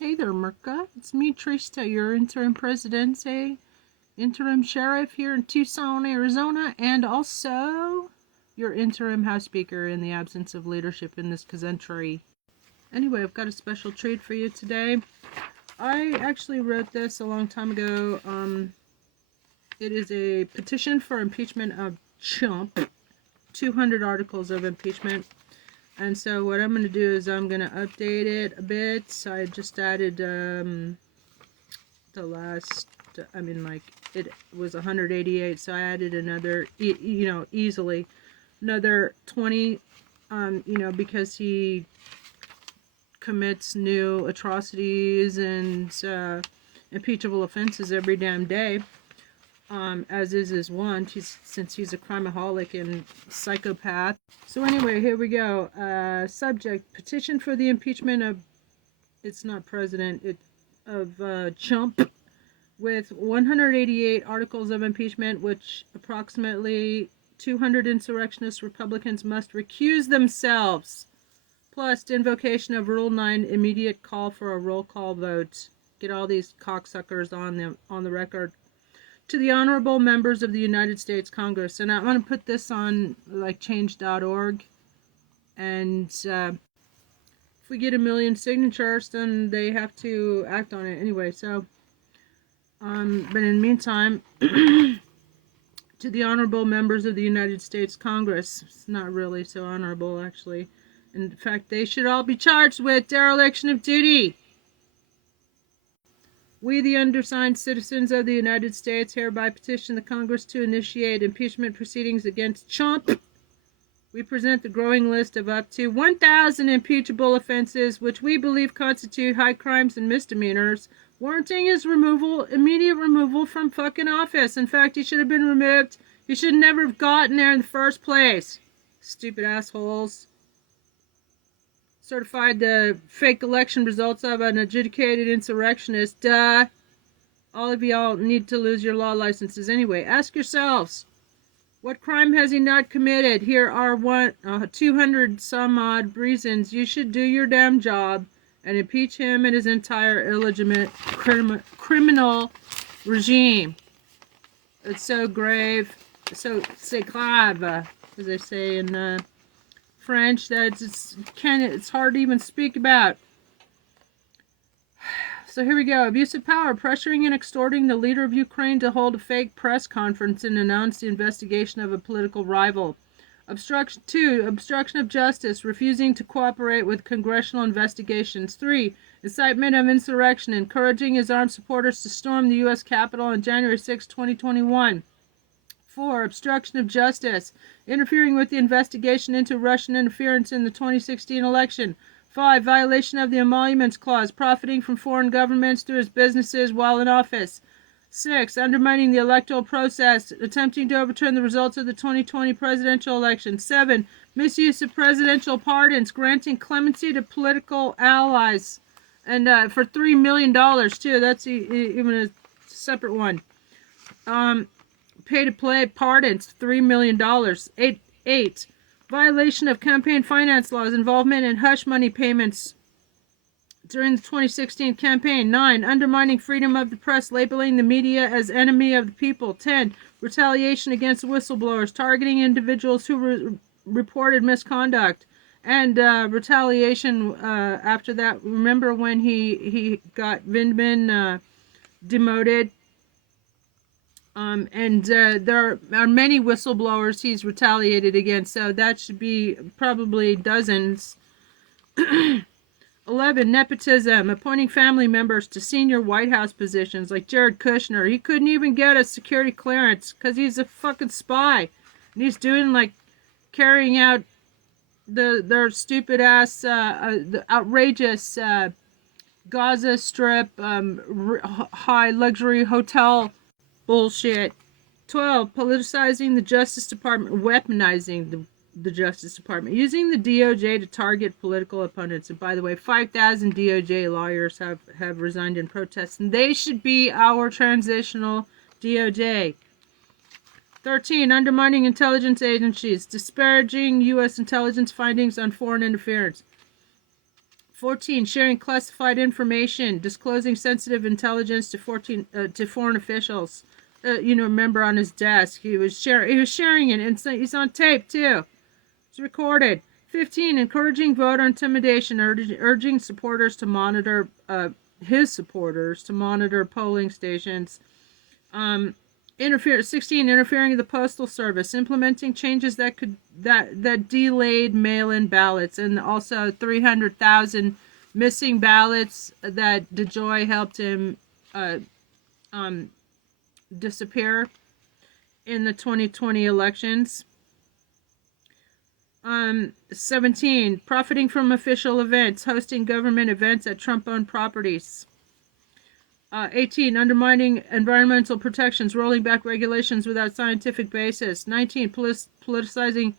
Hey there, Merca. It's me, Trista, your interim presidente, interim sheriff here in Tucson, Arizona, and also your interim House Speaker in the absence of leadership in this country. Anyway, I've got a special treat for you today. I actually wrote this a long time ago. It is a petition for impeachment of Trump, 200 articles of impeachment. And so what I'm going to do is I'm going to update it a bit. So I just added the last, it was 188, so I added another, easily another 20, because he commits new atrocities and impeachable offenses every damn day. As is his want, since he's a crimeaholic and psychopath. So anyway, here we go. Subject: petition for the impeachment of, it's not president, of Trump, with 188 articles of impeachment, which approximately 200 insurrectionist Republicans must recuse themselves, plus invocation of Rule 9, immediate call for a roll call vote. Get all these cocksuckers on the record. To the honorable members of the United States Congress, and I'm going to put this on like change.org, and if we get 1 million signatures, then they have to act on it anyway. So, but in the meantime, to the honorable members of the United States Congress, it's not really so honorable actually. In fact, they should all be charged with dereliction of duty. We, the undersigned citizens of the United States, hereby petition the Congress to initiate impeachment proceedings against Trump. We present the growing list of up to 1,000 impeachable offenses, which we believe constitute high crimes and misdemeanors, warranting his immediate removal from fucking office. In fact, he should have been removed. He should never have gotten there in the first place. Stupid assholes. Certified the fake election results of an adjudicated insurrectionist. Duh. All of y'all need to lose your law licenses anyway. Ask yourselves, what crime has he not committed? Here are 200 some odd reasons you should do your damn job and impeach him and his entire illegitimate criminal regime. It's so grave, so c'est grave, as they say in French, that it's hard to even speak about. So here we go. Abuse of power, pressuring and extorting the leader of Ukraine to hold a fake press conference and announce the investigation of a political rival. Obstruction of justice, refusing to cooperate with congressional investigations. 3, incitement of insurrection, encouraging his armed supporters to storm the U.S. Capitol on January 6, 2021. 4, obstruction of justice, interfering with the investigation into Russian interference in the 2016 election. 5, violation of the Emoluments Clause, profiting from foreign governments through his businesses while in office. 6, undermining the electoral process, attempting to overturn the results of the 2020 presidential election. 7, misuse of presidential pardons, granting clemency to political allies, and for $3 million too. That's even a separate one. Pay-to-play pardons, $3 million. 8, violation of campaign finance laws, involvement in hush money payments during the 2016 campaign. 9, undermining freedom of the press, labeling the media as enemy of the people. 10, retaliation against whistleblowers, targeting individuals who reported misconduct. And retaliation after that. Remember when he got Vindman demoted? And there are many whistleblowers he's retaliated against, so that should be probably dozens. 11, nepotism, appointing family members to senior White House positions like Jared Kushner. He couldn't even get a security clearance because he's a fucking spy. And he's doing, like, carrying out their stupid ass, the outrageous Gaza Strip high luxury hotel bullshit. 12, politicizing the Justice Department, weaponizing the Justice Department, using the DOJ to target political opponents. And by the way, 5,000 DOJ lawyers have resigned in protest, and they should be our transitional DOJ. 13, undermining intelligence agencies, disparaging U.S. intelligence findings on foreign interference. 14, sharing classified information, disclosing sensitive intelligence to foreign officials. Remember on his desk, he was sharing it, and so he's on tape too. It's recorded. 15, encouraging voter intimidation, urging supporters to monitor his supporters to monitor polling stations. 16, interfering in the postal service, implementing changes that delayed mail-in ballots, and also 300,000 missing ballots that DeJoy helped him disappear in the 2020 elections. 17, profiting from official events, hosting government events at Trump-owned properties. 18, undermining environmental protections, rolling back regulations without scientific basis. 19, politicizing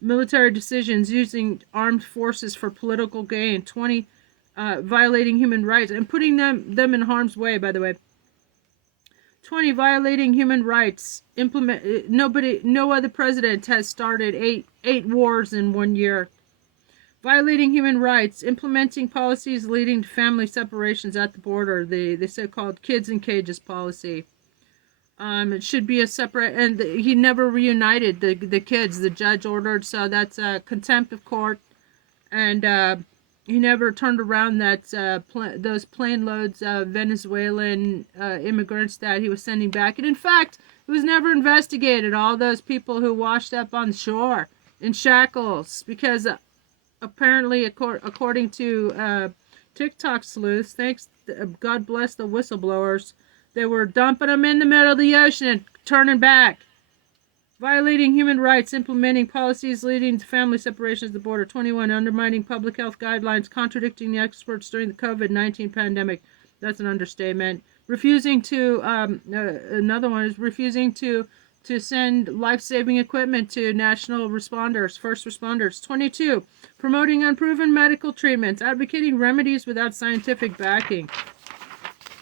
military decisions, using armed forces for political gain. 20, violating human rights and putting them in harm's way, by the way. 20, violating human rights. No other president has started eight wars in 1 year. Violating human rights, implementing policies leading to family separations at the border, the so-called kids in cages policy. It should be a separate, and he never reunited the kids. The judge ordered, so that's contempt of court, and he never turned around those plane loads of Venezuelan immigrants that he was sending back. And in fact, it was never investigated, all those people who washed up on the shore in shackles, because apparently, according to TikTok sleuths, God bless the whistleblowers, they were dumping them in the middle of the ocean and turning back. Violating human rights, implementing policies leading to family separations at the border. 21, undermining public health guidelines, contradicting the experts during the COVID-19 pandemic. That's an understatement. Refusing to, another one is refusing to send life-saving equipment to national responders, first responders. 22, promoting unproven medical treatments, advocating remedies without scientific backing.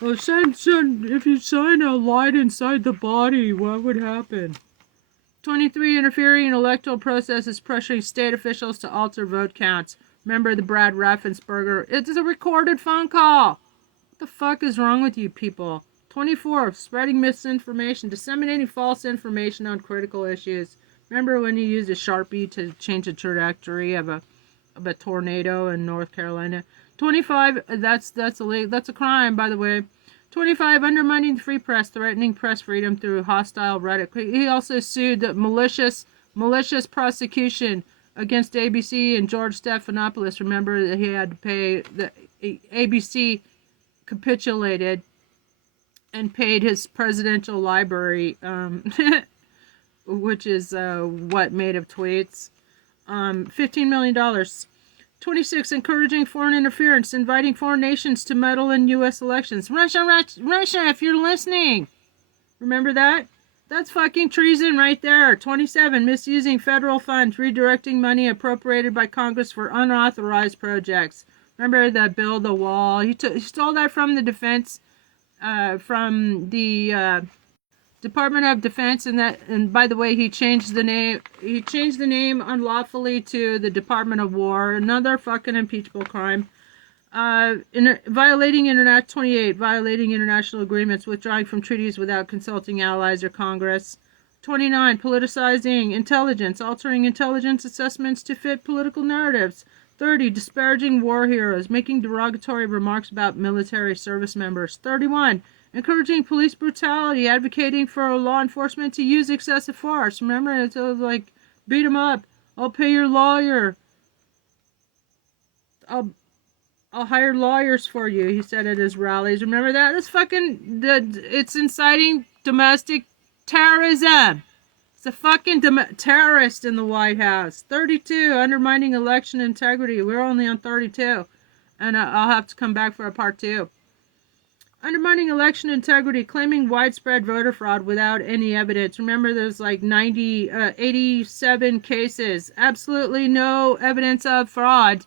Well, if you shine a light inside the body, what would happen? 23, interfering in electoral processes, pressuring state officials to alter vote counts. Remember the Brad Raffensperger? It's a recorded phone call. What the fuck is wrong with you people? 24, spreading misinformation, disseminating false information on critical issues. Remember when you used a Sharpie to change the trajectory of a tornado in North Carolina? 25, that's a crime, by the way. 25, undermining the free press, threatening press freedom through hostile rhetoric. He also sued the malicious prosecution against ABC and George Stephanopoulos. Remember that he had to pay, the ABC capitulated and paid his presidential library, which is what, made of tweets. $15 million. 26, encouraging foreign interference, inviting foreign nations to meddle in U.S. elections. Russia, if you're listening. Remember that? That's fucking treason right there. 27, misusing federal funds, redirecting money appropriated by Congress for unauthorized projects. Remember that build the wall? He stole that from the defense, from the Department of Defense, and by the way, he changed the name unlawfully to the Department of War. Another fucking impeachable crime. Violating 28, violating international agreements, withdrawing from treaties without consulting allies or Congress. 29, politicizing intelligence, altering intelligence assessments to fit political narratives. 30, disparaging war heroes, making derogatory remarks about military service members. 31, encouraging police brutality, advocating for law enforcement to use excessive force. Remember, it's like, beat him up. I'll pay your lawyer. I'll hire lawyers for you, he said at his rallies. Remember that? That's fucking, it's inciting domestic terrorism. It's a fucking terrorist in the White House. 32, undermining election integrity. We're only on 32. And I'll have to come back for a part 2. Undermining election integrity, claiming widespread voter fraud without any evidence. Remember, there's like 87 cases. Absolutely no evidence of fraud.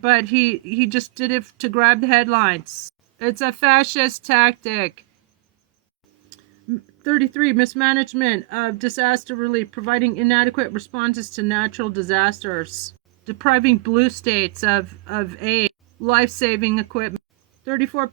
But he just did it to grab the headlines. It's a fascist tactic. 33, mismanagement of disaster relief, providing inadequate responses to natural disasters. Depriving blue states of aid. life-saving equipment. 34